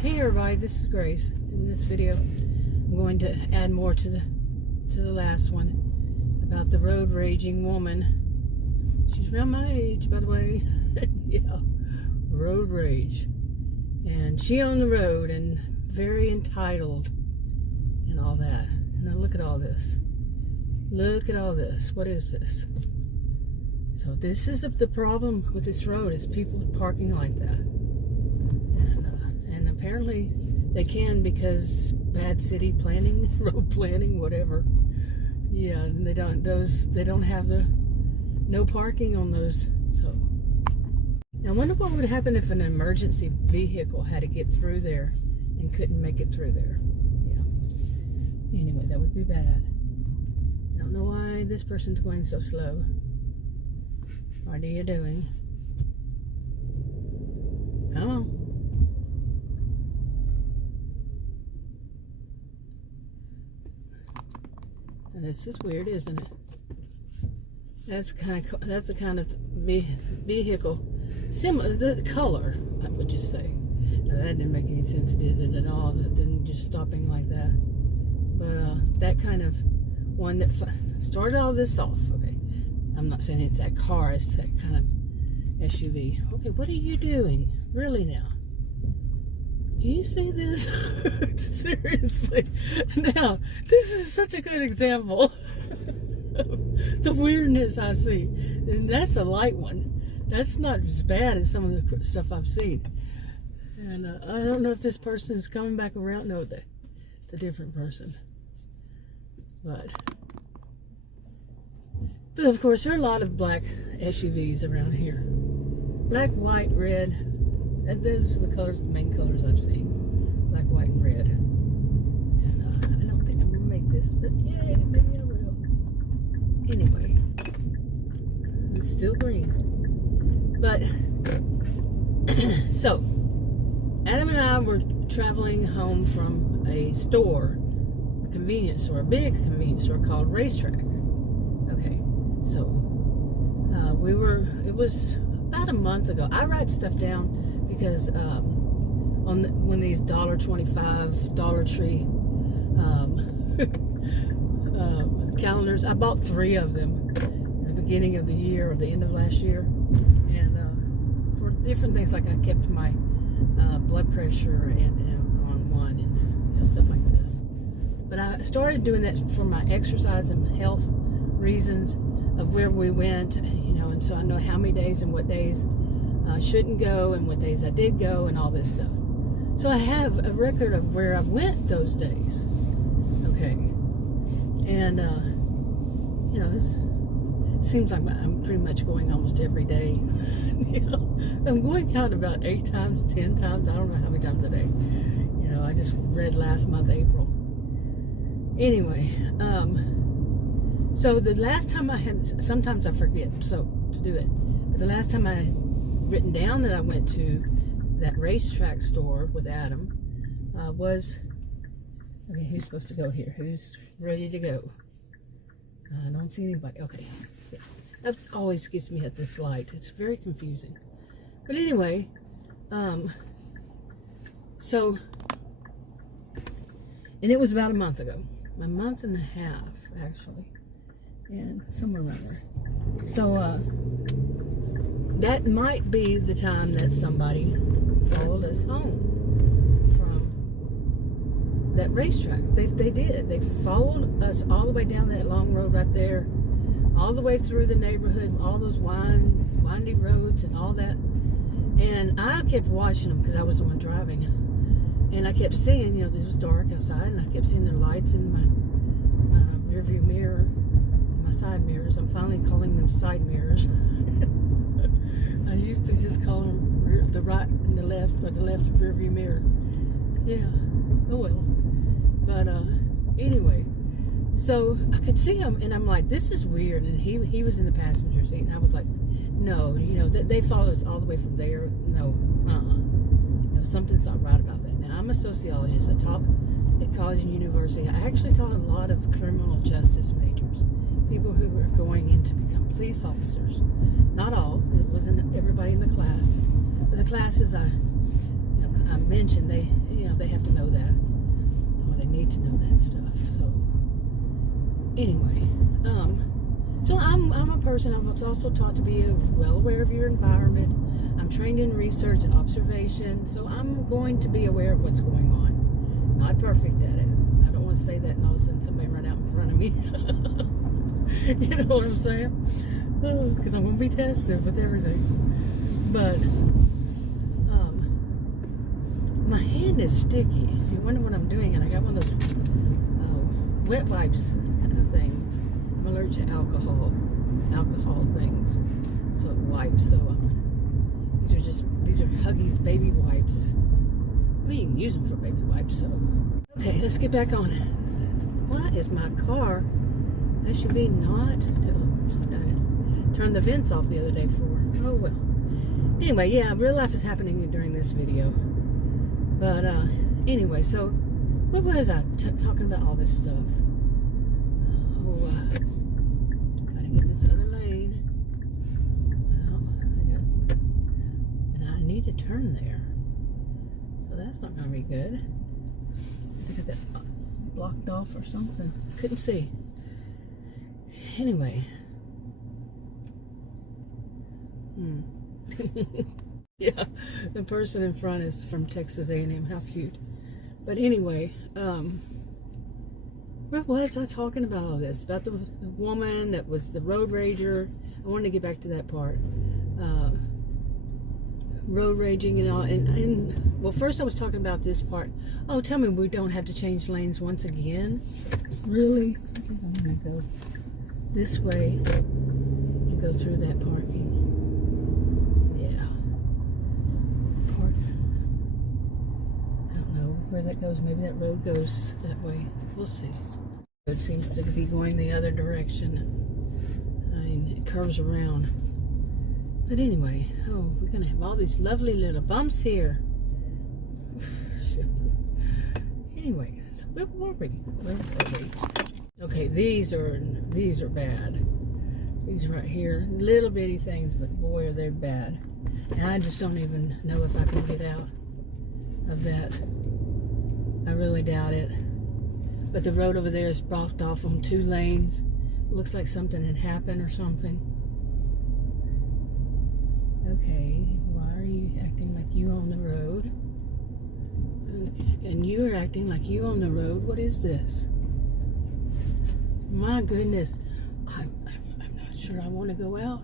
Hey everybody, this is Grace. In this video, I'm going to add more to the last one about the road raging woman. She's around my age, by the way. Yeah, road rage. And she on the road and very entitled and all that. And now look at all this. Look at all this. What is this? So this is the problem with this road, is people parking like that. And apparently they can, because bad city planning, road planning, whatever. Yeah, and they don't have no parking on those. So now I wonder what would happen if an emergency vehicle had to get through there and couldn't make it through there. Yeah. Anyway, that would be bad. I don't know why this person's going so slow. What are you doing? Come on. This is weird, isn't it? That's the kind of vehicle, similar, the color, I would just say. Now, that didn't make any sense, did it, at all? That didn't just stopping like that. But that kind of one that started all this off. Okay, I'm not saying it's that car, it's that kind of SUV. Okay, what are you doing? Really now? Can you see this? Seriously. Now, this is such a good example of the weirdness I see. And that's a light one. That's not as bad as some of the stuff I've seen. And I don't know if this person is coming back around. No, it's a different person. But of course, there are a lot of black SUVs around here. Black, white, red. And those are the colors, the main colors I've seen. Black, white, and red. And I don't think I'm going to make this, but yay, maybe I will. Anyway. It's still green. But, so, Adam and I were traveling home from a store, a convenience store, a big convenience store called Racetrack. Okay, so, it was about a month ago. I write stuff down because when these $1.25 Dollar Tree calendars, I bought 3 of them at the beginning of the year or the end of last year, and for different things, like I kept my blood pressure and on one, and stuff like this. But I started doing that for my exercise and health reasons of where we went, and so I know how many days and what days I shouldn't go and what days I did go and all this stuff. So I have a record of where I went those days. Okay. And, it seems like I'm pretty much going almost every day. I'm going out about 8 times, 10 times. I don't know how many times a day. I just read last month, April. Anyway, so the last time sometimes I forget to do it. But the last time I had written down that I went to that racetrack store with Adam was, okay, who's supposed to go here? Who's ready to go? I don't see anybody. Okay. Yeah. That always gets me at this light. It's very confusing. But anyway, so, and it was about a month ago. A month and a half, actually. And somewhere around there. So, that might be the time that somebody followed us home from that racetrack. They did. They followed us all the way down that long road right there, all the way through the neighborhood, all those windy roads and all that. And I kept watching them because I was the one driving. And I kept seeing, it was dark outside, and I kept seeing their lights in my rearview mirror, my side mirrors. I'm finally calling them side mirrors. I used to just call them the right and the left, or the left rear view mirror. Yeah, oh well. But anyway, so I could see him, and I'm like, this is weird. And he was in the passenger seat, and I was like, no, they followed us all the way from there. No, something's not right about that. Now, I'm a sociologist. I taught at college and university. I actually taught a lot of criminal justice majors, people who were going in to become police officers. Not all. It wasn't everybody in the class. But the classes I mentioned, they they have to know that, or they need to know that stuff. So anyway, so I'm a person. I was also taught to be well aware of your environment. I'm trained in research, observation, so I'm going to be aware of what's going on. Not perfect at it. I don't want to say that and all of a sudden somebody run out in front of me. You know what I'm saying? Because I'm going to be tested with everything. But my hand is sticky. If you wonder what I'm doing, and I got one of those wet wipes kind of thing. I'm allergic to alcohol things, so it wipes. So these are Huggies baby wipes. I mean, you can use them for baby wipes. So okay, let's get back on it. Why is my car SUV not? I turned the vents off the other day for. Oh well. Anyway, yeah, real life is happening during this video. But anyway, so what was I talking about? All this stuff. Gotta get in this other lane. And I need to turn there, so that's not gonna be good. I got that blocked off or something. Couldn't see. Anyway. Yeah, the person in front is from Texas A&M. How cute. But anyway, what was I talking about all this? About the woman that was the road rager. I wanted to get back to that part. Road raging and all. And well, first I was talking about this part. Oh, tell me we don't have to change lanes once again? Really? I think I'm going to go this way and go through that parking. Where that goes, maybe that road goes that way. We'll see. It seems to be going the other direction. I mean, it curves around. But anyway, oh, we're gonna have all these lovely little bumps here. Anyway, so where were we? Okay, these are bad. These right here, little bitty things, but boy, are they bad. And I just don't even know if I can get out of that. I really doubt it. But the road over there is blocked off on 2 lanes. It looks like something had happened or something. Okay, why are you acting like you on the road? Okay. And you are acting like you on the road. What is this? My goodness. I'm not sure I want to go out.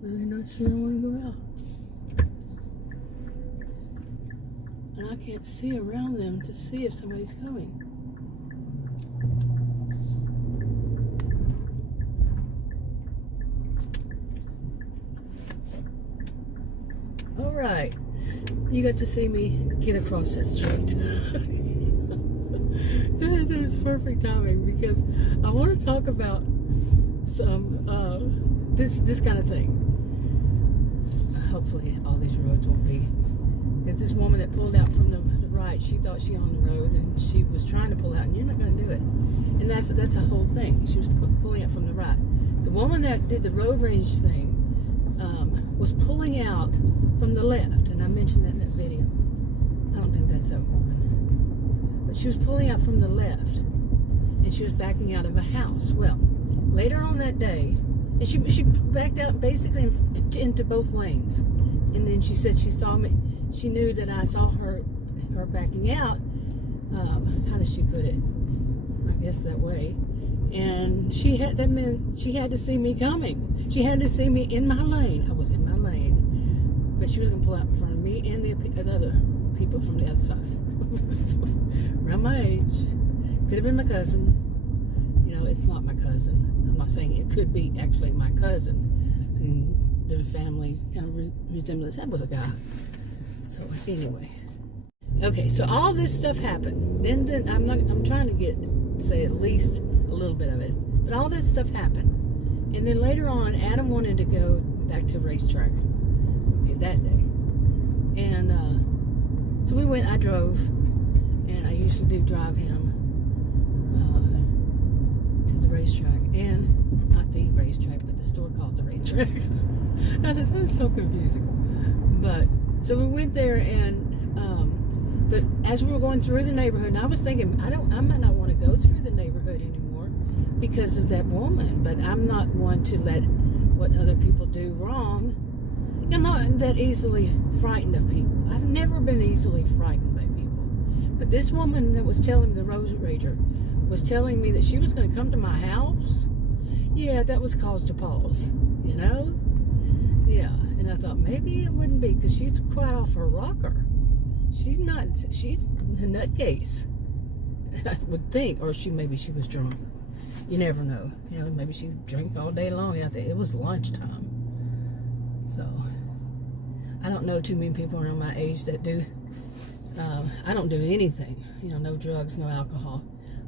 Really not sure I want to go out. And I can't see around them to see if somebody's coming. All right, you got to see me get across that street. This is perfect timing because I want to talk about some this kind of thing. Hopefully, all these roads won't be. Because this woman that pulled out from the right, she thought she owned the road, and she was trying to pull out, and you're not going to do it. And that's the whole thing. She was pulling out from the right. The woman that did the road rage thing was pulling out from the left, and I mentioned that in that video. I don't think that's that woman. But she was pulling out from the left, and she was backing out of a house. Well, later on that day, and she backed out basically into both lanes. And then she said she saw me. She knew that I saw her backing out. How does she put it? I guess that way. And that meant she had to see me coming. She had to see me in my lane. I was in my lane, but she was gonna pull out in front of me and the other people from the other side. So, around my age, could have been my cousin. You know, it's not my cousin. I'm not saying it could be actually my cousin. Seeing their family kind of resemblance. That was a guy. So anyway, okay. So all this stuff happened. Then I'm trying to say at least a little bit of it. But all this stuff happened, and then later on, Adam wanted to go back to the racetrack. Okay, that day, and so we went. I drove, and I usually do drive him to the racetrack, and not the racetrack, but the store called the racetrack. That's so confusing. But so we went there, and But as we were going through the neighborhood, and I was thinking, I might not want to go through the neighborhood anymore because of that woman. But I'm not one to let what other people do wrong. I'm not that easily frightened of people. I've never been easily frightened by people. But this woman that was telling the Rose Rager was telling me that she was going to come to my house. Yeah, that was cause to pause, you know? Yeah, and I thought maybe it wouldn't be because she's quite off her rocker. She's a nutcase, I would think, or maybe she was drunk. You never know. You know, maybe she drank all day long. I think it was lunchtime. So, I don't know too many people around my age that do. I don't do anything. You know, no drugs, no alcohol.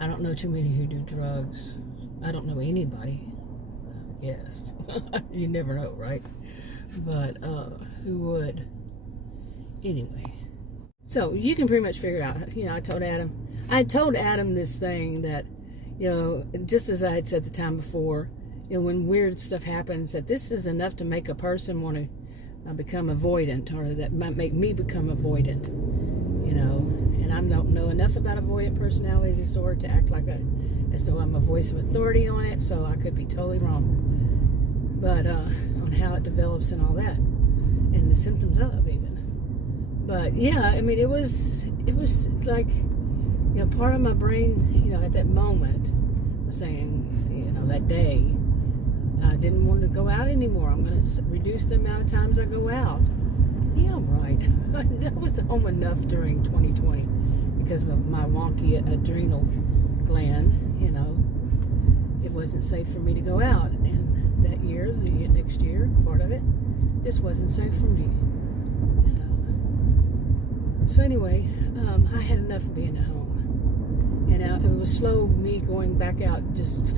I don't know too many who do drugs. I don't know anybody. Yes. You never know, right? But who would? Anyway. So you can pretty much figure out, you know, I told Adam this thing that, you know, just as I had said the time before, you know, when weird stuff happens, that this is enough to make a person want to become avoidant, or that might make me become avoidant, you know. And I don't know enough about avoidant personality disorder to act like as though I'm a voice of authority on it, so I could be totally wrong. But on how it develops and all that, and the symptoms of even. But yeah, I mean, it was like, you know, part of my brain, you know, at that moment was saying, you know, that day, I didn't want to go out anymore. I'm going to reduce the amount of times I go out. Yeah, right. I was home enough during 2020 because of my wonky adrenal gland, you know. It wasn't safe for me to go out. And that year, the next year, part of it, just wasn't safe for me. So anyway, I had enough of being at home. And it was slow me going back out just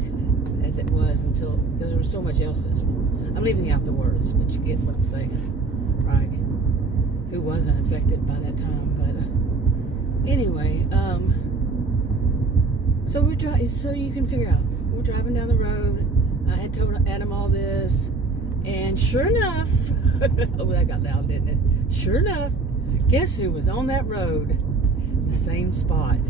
as it was until, because there was so much else. I'm leaving out the words, but you get what I'm saying, right? Who wasn't affected by that time. But anyway, so you can figure out, we're driving down the road. I had told Adam all this, and sure enough, oh, that got loud, didn't it? Sure enough, guess who was on that road? The same spot.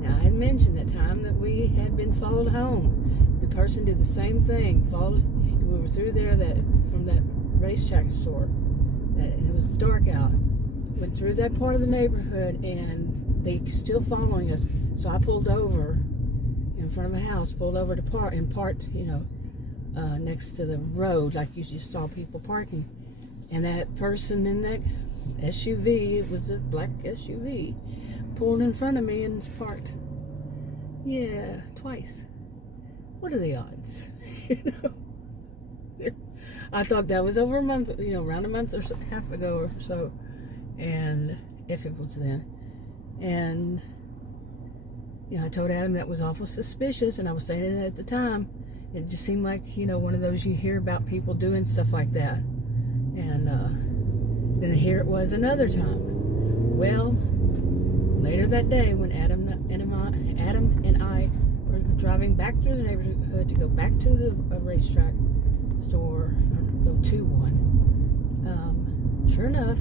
Now, I had mentioned that time that we had been followed home. The person did the same thing. We were through there from that racetrack store. It was dark out. Went through that part of the neighborhood, and they still following us. So I pulled over in front of a house, pulled over to park, you know, next to the road, like you just saw people parking. And that person in that SUV, it was a black SUV, pulled in front of me and parked. Yeah, twice. What are the odds? You know, I thought that was over a month, you know, around a month or half ago or so, and if it was then. And you know, I told Adam that was awful suspicious, and I was saying it at the time. It just seemed like, you know, one of those you hear about people doing stuff like that. And then here it was another time. Well, later that day, when Adam and I were driving back through the neighborhood to go back to the racetrack store, or go to one, sure enough,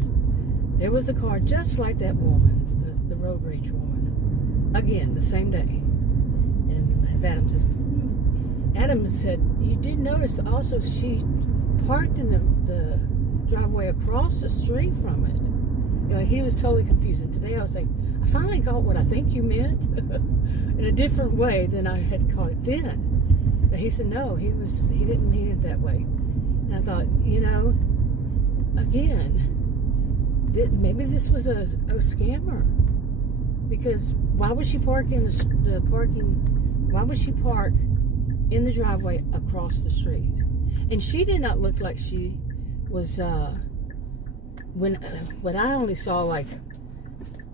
there was a car just like that woman's, the road rage woman. Again, the same day. And as Adam said, you did notice also she parked in the driveway across the street from it. You know, he was totally confused. And today I was like, I finally caught what I think you meant in a different way than I had caught it then. But he said no, he didn't mean it that way. And I thought, you know, again, maybe this was a scammer, because why would she park in the parking? Why would she park in the driveway across the street? And she did not look like she was when I only saw, like,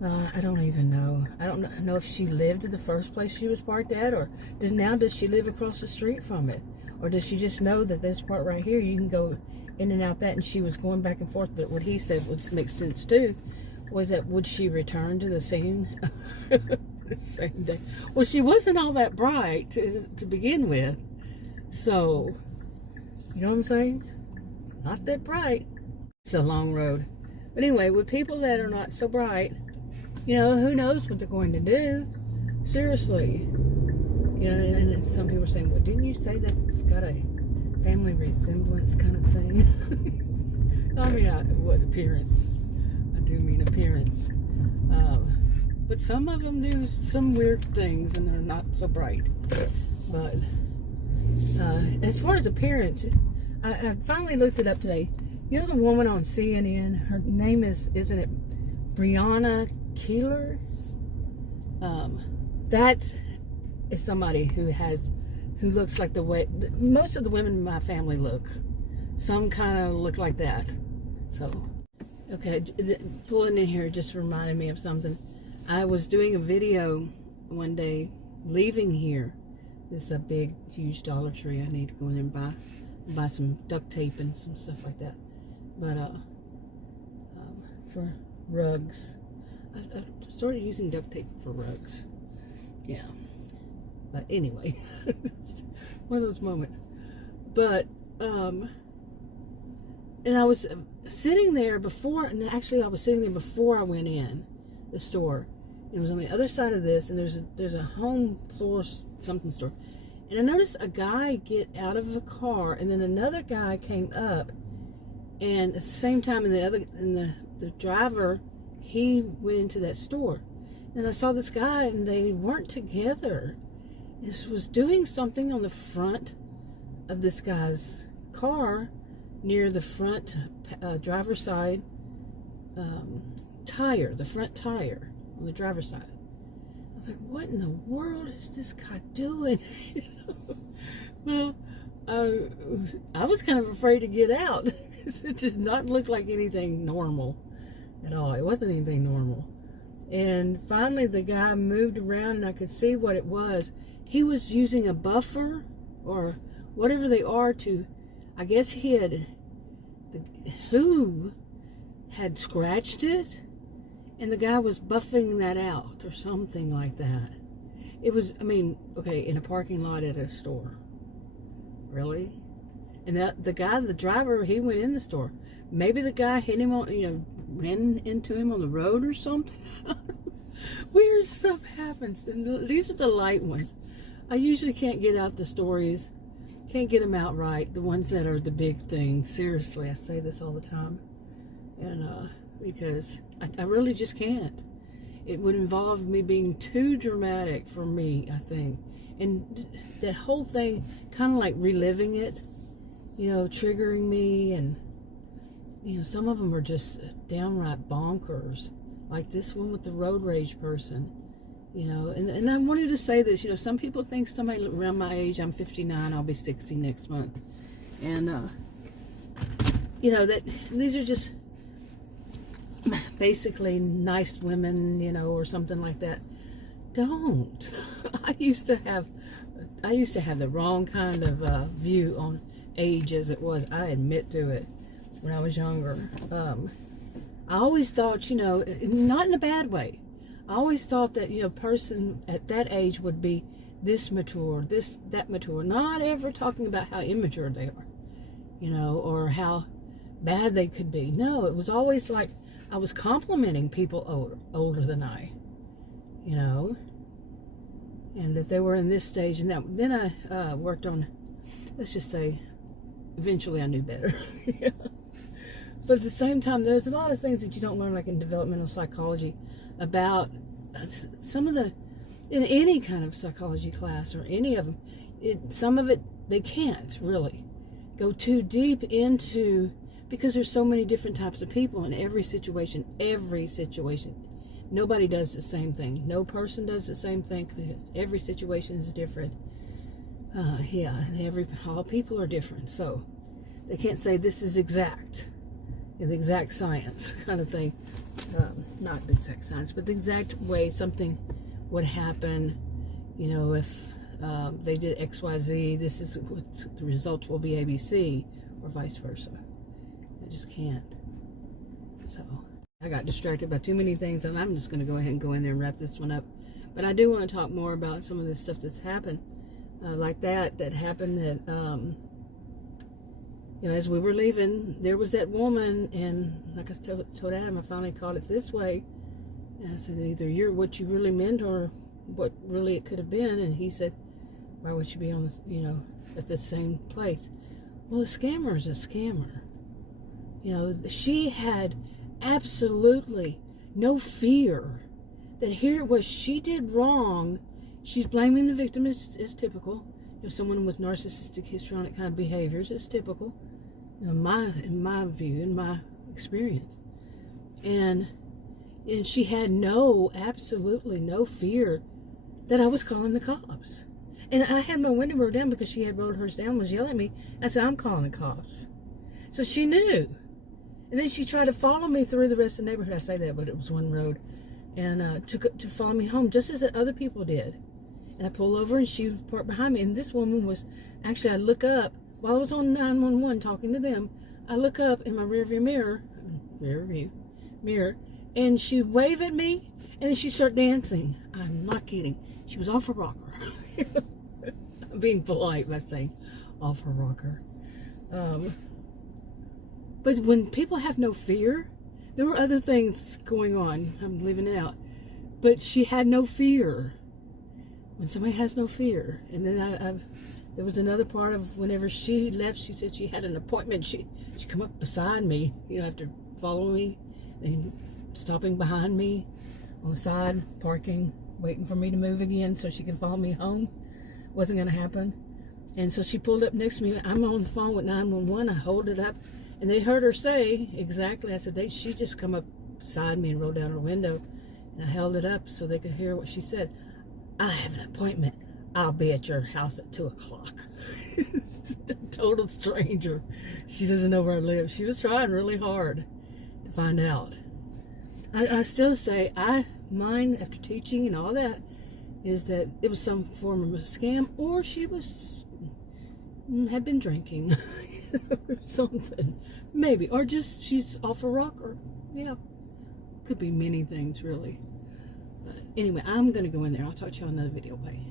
I don't even know. I don't know if she lived at the first place she was parked at, or does she live across the street from it, or does she just know that this part right here you can go in and out that, and she was going back and forth. But what he said, which makes sense too, was that would she return to the scene the same day? Well, she wasn't all that bright to begin with, so you know what I'm saying? Not that bright. It's a long road. But anyway, with people that are not so bright, You know, who knows what they're going to do? Seriously. You know, and some people are saying, well, didn't you say that it's got a family resemblance kind of thing? I mean, what appearance? I do mean appearance. But some of them do some weird things, and they're not so bright. But as far as appearance, I finally looked it up today. You know the woman on CNN? Her name isn't it Breonna Keeler? That is somebody who looks like the way most of the women in my family look. Some kind of look like that. So, okay, pulling in here just reminded me of something. I was doing a video one day leaving here. This is a big, huge Dollar Tree. I need to go in there and buy some duct tape and some stuff like that. But for rugs, I started using duct tape for rugs. Yeah. But anyway, one of those moments. But and I was sitting there before, and actually I was sitting there before I went in the store. It was on the other side of this, and there's a home floor something store. And I noticed a guy get out of the car, and then another guy came up, and at the same time, the driver, he went into that store. And I saw this guy, and they weren't together. This was doing something on the front of this guy's car, near the front driver's side tire, the front tire on the driver's side. I was like, what in the world is this guy doing? Well, I was kind of afraid to get out because it did not look like anything normal at all. It wasn't anything normal. And finally the guy moved around, and I could see what it was. He was using a buffer or whatever they are to, I guess who had scratched it, and the guy was buffing that out or something like that. It was, I mean, okay, in a parking lot at a store. Really? And the driver, he went in the store. Maybe the guy hit him on, ran into him on the road or something. Weird stuff happens. And these are the light ones. I usually can't get out the stories. Can't get them out right. The ones that are the big things. Seriously, I say this all the time. And, because I really just can't. It would involve me being too dramatic for me, I think. And that whole thing, kind of like reliving it, triggering me. And, some of them are just downright bonkers. Like this one with the road rage person. And I wanted to say this, some people think somebody around my age, I'm 59, I'll be 60 next month. And, that these are just basically nice women, or something like that. Don't. I used to have the wrong kind of view on age as it was. I admit to it when I was younger. I always thought, not in a bad way. I always thought that, a person at that age would be this mature, that mature. Not ever talking about how immature they are, or how bad they could be. No, it was always like I was complimenting people older than I, and that they were in this stage. And then I worked on, let's just say, eventually I knew better. But at the same time, there's a lot of things that you don't learn, like in developmental psychology, about some of in any kind of psychology class or any of them. Some of it, they can't really go too deep into, because there's so many different types of people in every situation. Nobody does the same thing. No person does the same thing, because every situation is different. All people are different, so they can't say this is exact. The exact science kind of thing. Not the exact science, but the exact way something would happen. If they did XYZ, this is what the results will be ABC, or vice versa. I just can't. So I got distracted by too many things, and I'm just going to go ahead and go in there and wrap this one up. But I do want to talk more about some of this stuff that's happened, like that happened that. As we were leaving, there was that woman, and like I told Adam, I finally caught it this way, And I said, either you're what you really meant or what really it could have been. And he said, why would you be on this, at the same place? Well, a scammer is a scammer. She had absolutely no fear that here it was, she did wrong. She's blaming the victim. It's typical. Someone with narcissistic, histrionic kind of behaviors, it's typical. In my view, in my experience. And she had absolutely no fear that I was calling the cops. And I had my window rolled down because she had rolled hers down, was yelling at me. I said, I'm calling the cops. So she knew. And then she tried to follow me through the rest of the neighborhood. I say that, but it was one road. And to follow me home, just as the other people did. And I pull over, and she was parked behind me. And this woman was, actually, I look up, while I was on 911 talking to them, I look up in my rearview mirror, and she waved at me, and then she started dancing. I'm not kidding. She was off her rocker. I'm being polite by saying off her rocker. But when people have no fear, there were other things going on. I'm leaving it out. But she had no fear. When somebody has no fear. And then there was another part of whenever she left, she said she had an appointment. She come up beside me, after following me and stopping behind me on the side, parking, waiting for me to move again so she could follow me home. Wasn't going to happen. And so she pulled up next to me. I'm on the phone with 911. I hold it up, and they heard her say exactly. I said, she just come up beside me and rolled down her window. And I held it up so they could hear what she said. I have an appointment. I'll be at your house at 2 o'clock. A total stranger. She doesn't know where I live. She was trying really hard to find out. I still say, mine after teaching and all that, is that it was some form of a scam, or she had been drinking or something. Maybe. Or just she's off a rocker. Yeah. Could be many things, really. But anyway, I'm going to go in there. I'll talk to you on another video. Bye.